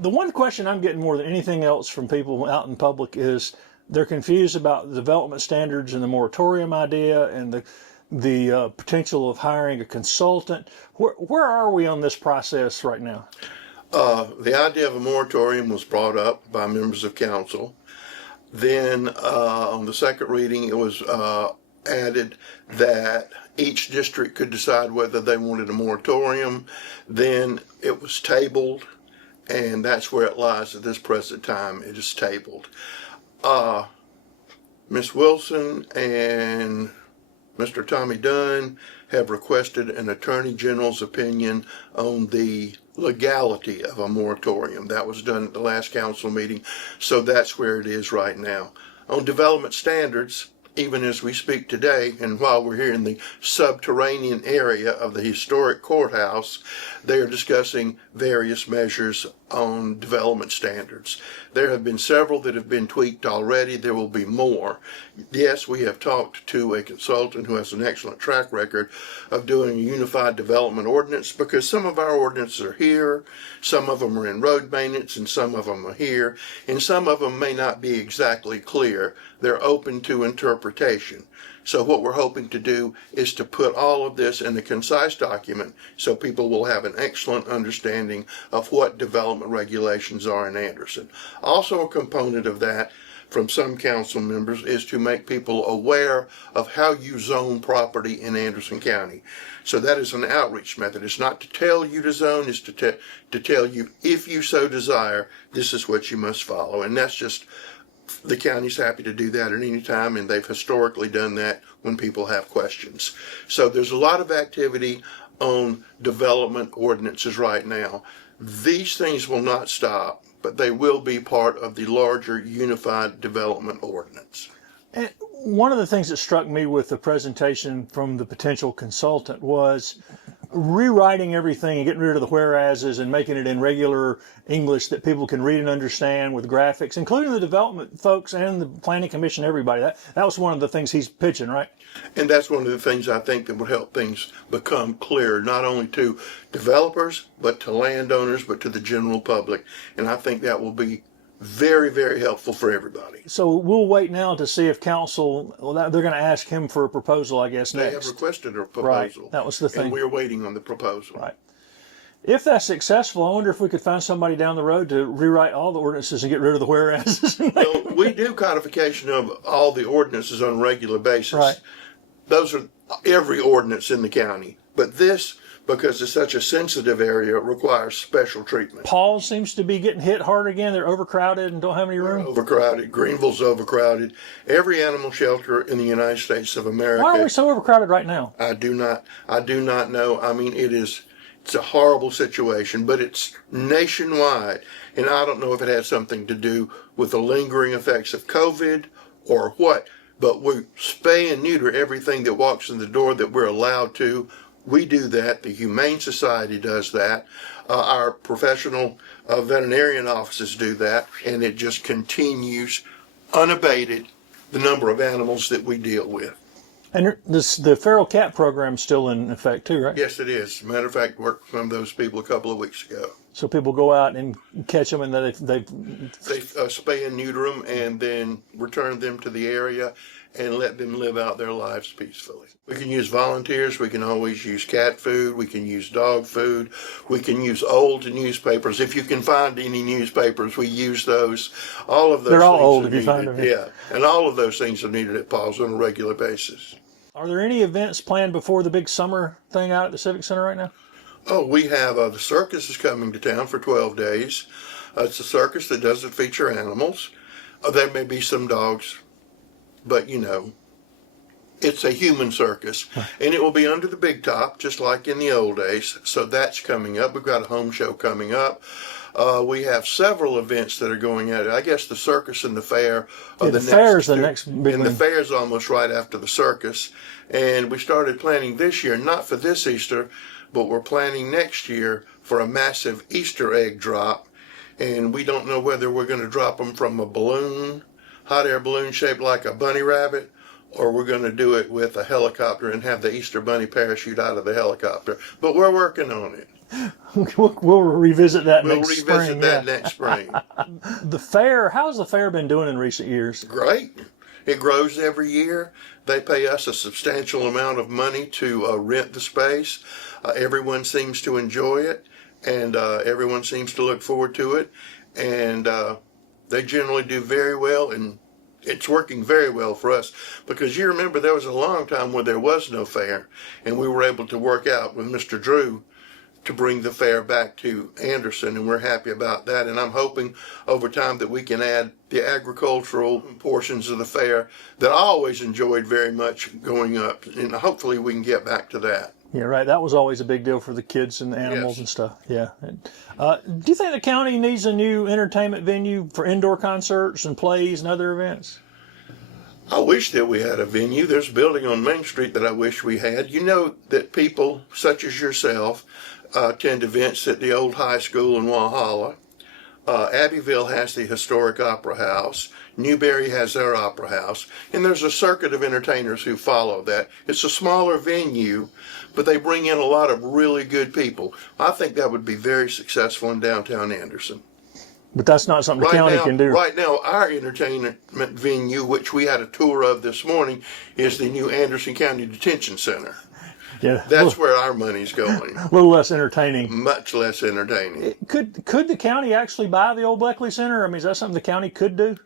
The one question I'm getting more than anything else from people out in public is they're confused about the development standards and the moratorium idea and the potential of hiring a consultant. Where are we on this process right now? The idea of a moratorium was brought up by members of council. Then on the second reading, it was added that each district could decide whether they wanted a moratorium. Then it was tabled, and that's where it lies at this present time. It is tabled. Ms. Wilson and Mr. Tommy Dunn have requested an Attorney General's opinion on the legality of a moratorium. That was done at the last council meeting, so that's where it is right now. On development standards, even as we speak today, and while we're here in the subterranean area of the historic courthouse, they are discussing various measures on development standards. There have been several that have been tweaked already. There will be more. Yes, we have talked to a consultant who has an excellent track record of doing a unified development ordinance, because some of our ordinances are here, some of them are in road maintenance, and some of them are here, and some of them may not be exactly clear. They're open to interpretation. So what we're hoping to do is to put all of this in a concise document so people will have an excellent understanding of what development regulations are in Anderson. Also a component of that from some council members is to make people aware of how you zone property in Anderson County. So that is an outreach method. It's not to tell you to zone, it's to tell you, if you so desire, this is what you must follow. And that's just, the county's happy to do that at any time, and they've historically done that when people have questions. So there's a lot of activity on development ordinances right now. These things will not stop, but they will be part of the larger unified development ordinance. And one of the things that struck me with the presentation from the potential consultant was rewriting everything and getting rid of the whereases and making it in regular English that people can read and understand with graphics, including the development folks and the planning commission, everybody. That was one of the things he's pitching, right? And that's one of the things I think that would help things become clear, not only to developers, but to landowners, but to the general public. And I think that will be very, very helpful for everybody. So we'll wait now to see if council, they're going to ask him for a proposal, I guess, They next. have requested a proposal. Right, that was the thing. And we're waiting on the proposal. Right. If that's successful, I wonder if we could find somebody down the road to rewrite all the ordinances and get rid of the whereases. Well, we do codification of all the ordinances on a regular basis. Right. Those are every ordinance in the county. But this, because it's such a sensitive area, requires special treatment. Paul seems to be getting hit hard again. They're overcrowded and don't have any room. Overcrowded. Greenville's overcrowded. Every animal shelter in the United States of America. Why are we so overcrowded right now? I do not know. I mean, it's a horrible situation, but it's nationwide. And I don't know if it has something to do with the lingering effects of COVID or what, but we spay and neuter everything that walks in the door that we're allowed to. We do that. The Humane Society does that. Our professional veterinarian offices do that. And it just continues unabated, the number of animals that we deal with. And the feral cat program's still in effect too, right? Yes, it is. As a matter of fact, worked with some of those people a couple of weeks ago. So people go out and catch them, and then they spay and neuter them and then return them to the area and let them live out their lives peacefully. We can use volunteers. We can always use cat food. We can use dog food. We can use old newspapers. If you can find any newspapers, we use those. All of those. They're all things old are if you needed. find them. Yeah, and all of those things are needed at Paul's on a regular basis. Are there any events planned before the big summer thing out at the Civic Center right now? Oh, we have the circus is coming to town for 12 days. It's a circus that doesn't feature animals. There may be some dogs, but you know, it's a human circus. And it will be under the big top, just like in the old days. So that's coming up. We've got a home show coming up. We have several events that are going at it. I guess the circus and the fair are the fair is the next big and one. the fair is almost right after the circus. And we started planning this year, not for this Easter, but we're planning next year for a massive Easter egg drop. And we don't know whether we're going to drop them from a balloon, hot air balloon shaped like a bunny rabbit, or we're going to do it with a helicopter and have the Easter bunny parachute out of the helicopter. But we're working on it. We'll revisit that We'll next revisit spring. that Yeah. next spring. The fair, how's the fair been doing in recent years? Great. It grows every year. They pay us a substantial amount of money to rent the space. Everyone seems to enjoy it, and everyone seems to look forward to it. And they generally do very well, and it's working very well for us, because you remember there was a long time where there was no fair, and we were able to work out with Mr. Drew to bring the fair back to Anderson, and we're happy about that. And I'm hoping over time that we can add the agricultural portions of the fair that I always enjoyed very much going up, and hopefully we can get back to that. Yeah, right. That was always a big deal for the kids and the animals Yes. and stuff. Yeah. Do you think the county needs a new entertainment venue for indoor concerts and plays and other events? I wish that we had a venue. There's a building on Main Street that I wish we had. You know that people such as yourself attend events at the old high school in Walhalla. Abbeville has the historic Opera House. Newberry has their Opera House. And there's a circuit of entertainers who follow that. It's a smaller venue, but they bring in a lot of really good people. I think that would be very successful in downtown Anderson. But that's not something the county can do. Right now, our entertainment venue, which we had a tour of this morning, is the new Anderson County Detention Center. Yeah, That's where our money's going. a little less entertaining. Much less entertaining. Could the county actually buy the old Bleckley Center? I mean, is that something the county could do?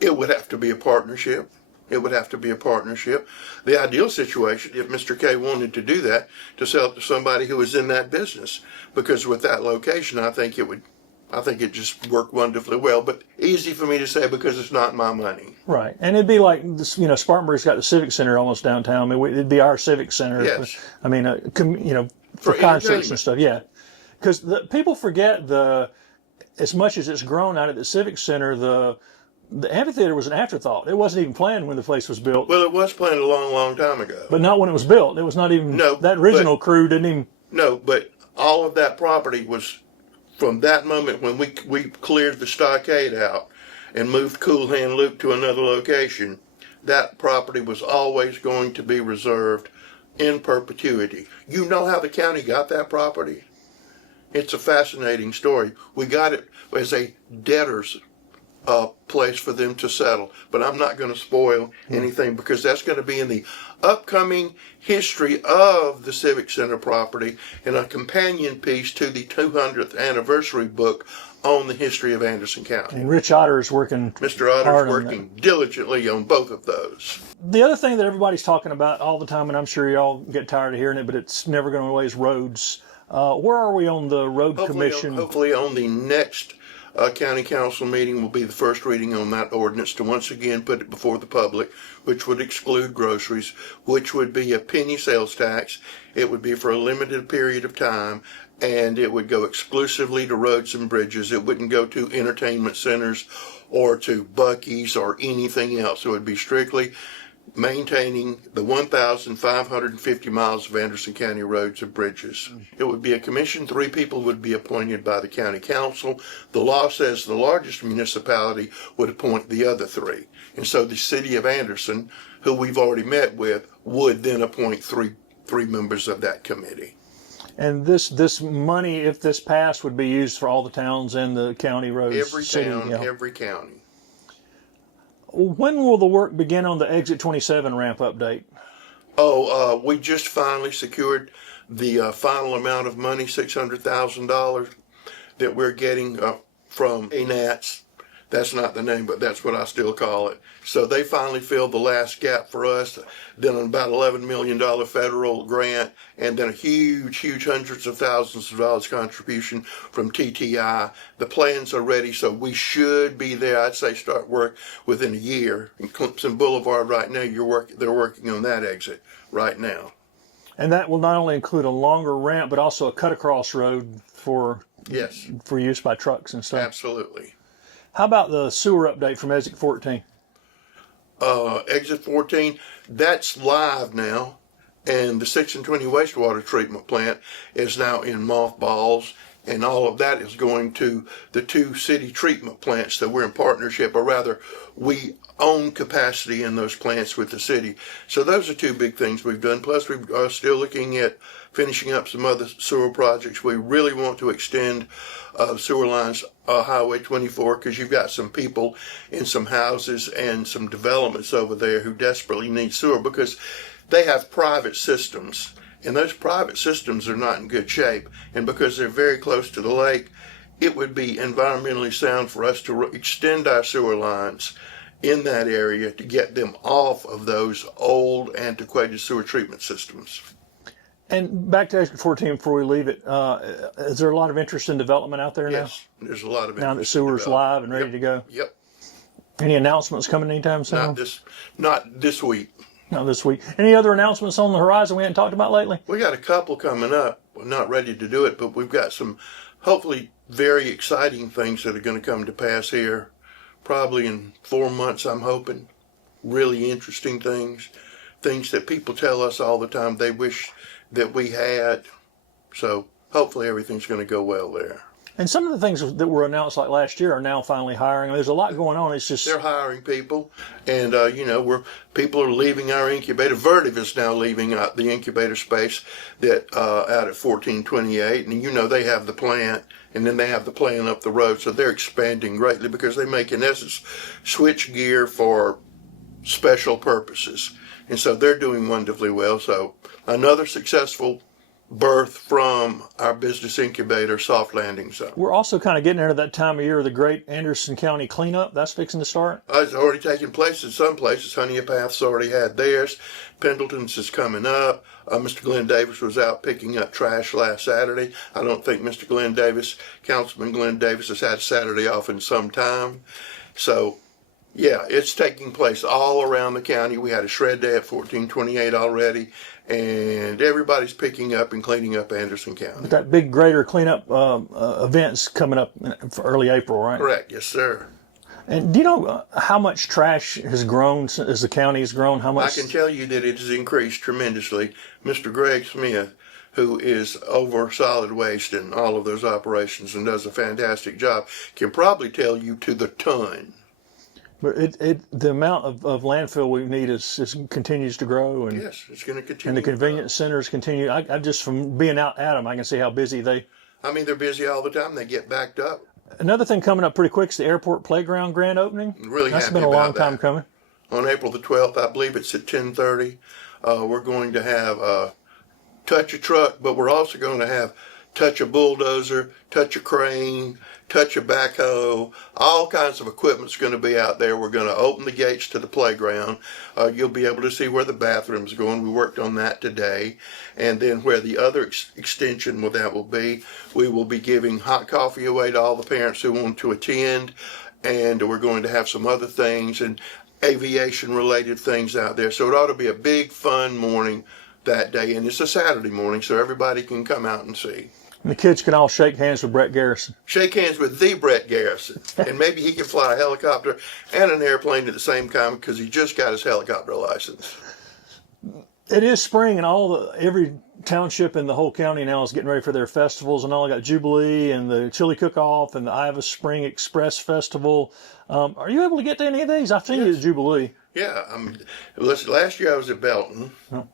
It would have to be a partnership. It would have to be a partnership. The ideal situation, if Mr. K wanted to do that, to sell it to somebody who was in that business, because with that location, I think it just worked wonderfully well. But easy for me to say because it's not my money. Right, and it'd be like this, Spartanburg's got the Civic Center almost downtown. I mean, it'd be our Civic Center. Yes. I mean, for For concerts entertainment. and stuff. Yeah, because people forget as much as it's grown out at the Civic Center, the amphitheater was an afterthought. It wasn't even planned when the place was built. Well, it was planned a long, long time ago. But not when it was built. It was not even. No, that original crew didn't even. No, but all of that property was from that moment when we cleared the stockade out and moved Cool Hand Loop to another location. That property was always going to be reserved in perpetuity. You know how the county got that property? It's a fascinating story. We got it as a debtor's place for them to settle. But I'm not going to spoil anything because that's going to be in the upcoming history of the Civic Center property and a companion piece to the 200th anniversary book on the history of Anderson County. And Rich Otter is working. Mr. hard Otter's on working diligently on both of those. The other thing that everybody's talking about all the time, and I'm sure y'all get tired of hearing it, but it's never going away, is roads. Where are we on the road commission? Hopefully on the next county council meeting will be the first reading on that ordinance to once again put it before the public, which would exclude groceries, which would be a penny sales tax. It would be for a limited period of time, and it would go exclusively to roads and bridges. It wouldn't go to entertainment centers or to Buc-ee's or anything else. It would be strictly maintaining the 1,550 miles of Anderson County roads and bridges. It would be a commission. 3 people would be appointed by the county council. The law says the largest municipality would appoint the other 3. And so the city of Anderson, who we've already met with, would then appoint three members of that committee. And this money, if this passed, would be used for all the towns and the county roads. Every city, town, yeah. every county. When will the work begin on the Exit 27 ramp update? We just finally secured the final amount of money, $600,000, that we're getting from ANATS. That's not the name, but that's what I still call it. So they finally filled the last gap for us. Then about $11 million federal grant, and then a huge hundreds of thousands of dollars contribution from TTI. The plans are ready, so we should be there. I'd say start work within a year. In Clemson Boulevard right now, they're working on that exit right now. And that will not only include a longer ramp, but also a cut across road for Yes, use by trucks and stuff. absolutely. How about the sewer update from Exit 14? Exit 14, that's live now, and the 620 wastewater treatment plant is now in mothballs, and all of that is going to the 2 city treatment plants that we're in partnership, or rather, we own capacity in those plants with the city. So those are two big things we've done. Plus, we are still looking at finishing up some other sewer projects. We really want to extend sewer lines, Highway 24, because you've got some people in some houses and some developments over there who desperately need sewer because they have private systems. And those private systems are not in good shape. And because they're very close to the lake, it would be environmentally sound for us to extend our sewer lines in that area to get them off of those old, antiquated sewer treatment systems. And back to Exit 14 before we leave it, is there a lot of interest in development out there Yes, there's a lot of now? Now that interest in sewer's development. live and ready to go? Yep. Any announcements coming anytime soon? Not this week. Not this week. Any other announcements on the horizon we hadn't talked about lately? We got a couple coming up. We're not ready to do it, but we've got some hopefully very exciting things that are going to come to pass here probably in 4 months, I'm hoping. Really interesting things that people tell us all the time they wish that we had. So hopefully everything's going to go well there. And some of the things that were announced like last year are now finally hiring. There's a lot going on. It's just they're hiring people, and people are leaving our incubator. Vertiv is now leaving the incubator space that out at 1428, and they have the plant, and then they have the plant up the road, so they're expanding greatly because they make in essence switch gear for special purposes, and so they're doing wonderfully well. So another successful birth from our business incubator, Soft Landing Zone. We're also kind of getting into that time of year, the great Anderson County cleanup. That's fixing to start. It's already taken place in some places. Honeypath's already had theirs. Pendleton's is coming up. Mr. Glenn Davis was out picking up trash last Saturday. I don't think Mr. Glenn Davis, Councilman Glenn Davis, has had Saturday off in some time. So, yeah, it's taking place all around the county. We had a shred day at 1428 already, and everybody's picking up and cleaning up Anderson County. That big greater cleanup event's coming up for early April, right? Correct, yes, sir. And do you know how much trash has grown as the county has grown? How much? I can tell you that it has increased tremendously. Mr. Greg Smith, who is over solid waste and all of those operations and does a fantastic job, can probably tell you to the ton. But the amount of landfill we need is continues to grow, and yes, it's going to continue. And the convenience centers continue. I just from being out at them, I can see how busy they. I mean, they're busy all the time. They get backed up. Another thing coming up pretty quick is the airport playground grand opening. Really That's happy been a about long time that. coming. On April the 12th, I believe it's at 10:30. We're going to have touch a truck, but we're also going to have touch a bulldozer, touch a crane, touch a backhoe. All kinds of equipment's going to be out there. We're going to open the gates to the playground. You'll be able to see where the bathroom's going. We worked on that today. And then where the other extension of that will be, we will be giving hot coffee away to all the parents who want to attend. And we're going to have some other things and aviation related things out there. So it ought to be a big fun morning that day. And it's a Saturday morning, so everybody can come out and see. And the kids can all shake hands with Brett Garrison. Shake hands with the Brett Garrison. And maybe he can fly a helicopter and an airplane at the same time because he just got his helicopter license. It is spring, and every township in the whole county now is getting ready for their festivals and all. I got Jubilee and the Chili Cook-Off and the Iowa Spring Express Festival. Are you able to get to any of these? I've seen you at Jubilee. Yeah. Last year I was at Belton. Oh.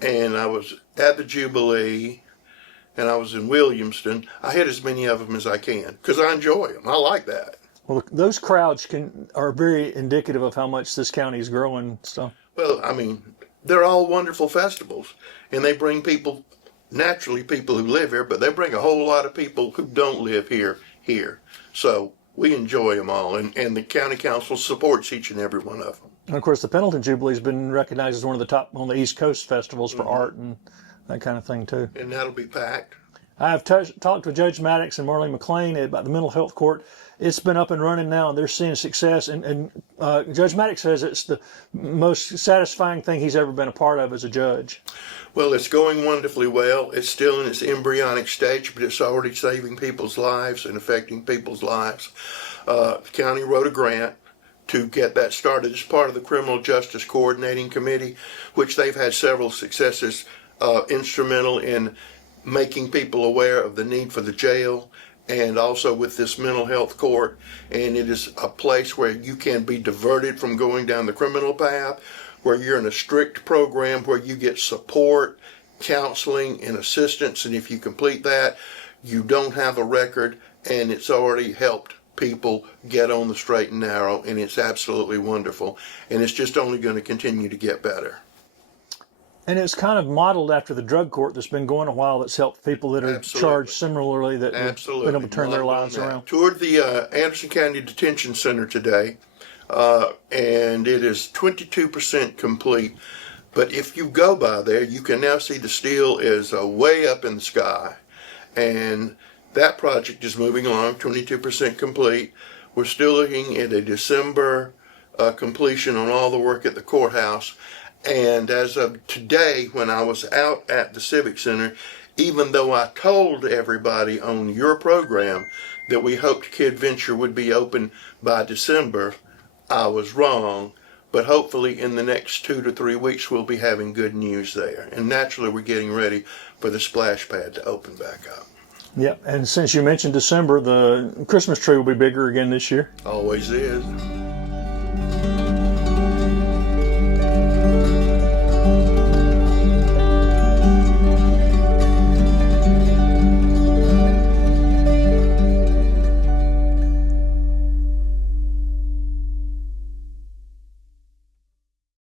And I was at the Jubilee. And I was in Williamston. I hit as many of them as I can because I enjoy them. I like that. Well, those crowds are very indicative of how much this county is growing. So. Well, I mean, they're all wonderful festivals, and they bring people, naturally people who live here, but they bring a whole lot of people who don't live here. So we enjoy them all, and the county council supports each and every one of them. And of course, the Pendleton Jubilee has been recognized as one of the top on the East Coast festivals for art and that kind of thing too. And that'll be packed. I've talked with Judge Maddox and Marlene McLean about the mental health court. It's been up and running now, and they're seeing success. And Judge Maddox says it's the most satisfying thing he's ever been a part of as a judge. Well, it's going wonderfully well. It's still in its embryonic stage, but it's already saving people's lives and affecting people's lives. The county wrote a grant to get that started as part of the Criminal Justice Coordinating Committee, which they've had several successes instrumental in making people aware of the need for the jail and also with this mental health court. And it is a place where you can be diverted from going down the criminal path, where you're in a strict program where you get support, counseling, and assistance. And if you complete that, you don't have a record, and it's already helped people get on the straight and narrow, and it's absolutely wonderful. And it's just only going to continue to get better. And it's kind of modeled after the drug court that's been going a while, that's helped people that are Absolutely. charged similarly, that have been able to turn their lives around. Toured the Anderson County Detention Center today, and it is 22% complete. But if you go by there, you can now see the steel is way up in the sky. And that project is moving along, 22% complete. We're still looking at a December completion on all the work at the courthouse. And as of today, when I was out at the Civic Center, even though I told everybody on your program that we hoped Kid Venture would be open by December, I was wrong. But hopefully in the next 2 to 3 weeks, we'll be having good news there. And naturally, we're getting ready for the splash pad to open back up. Yep. And since you mentioned December, the Christmas tree will be bigger again this year. Always is.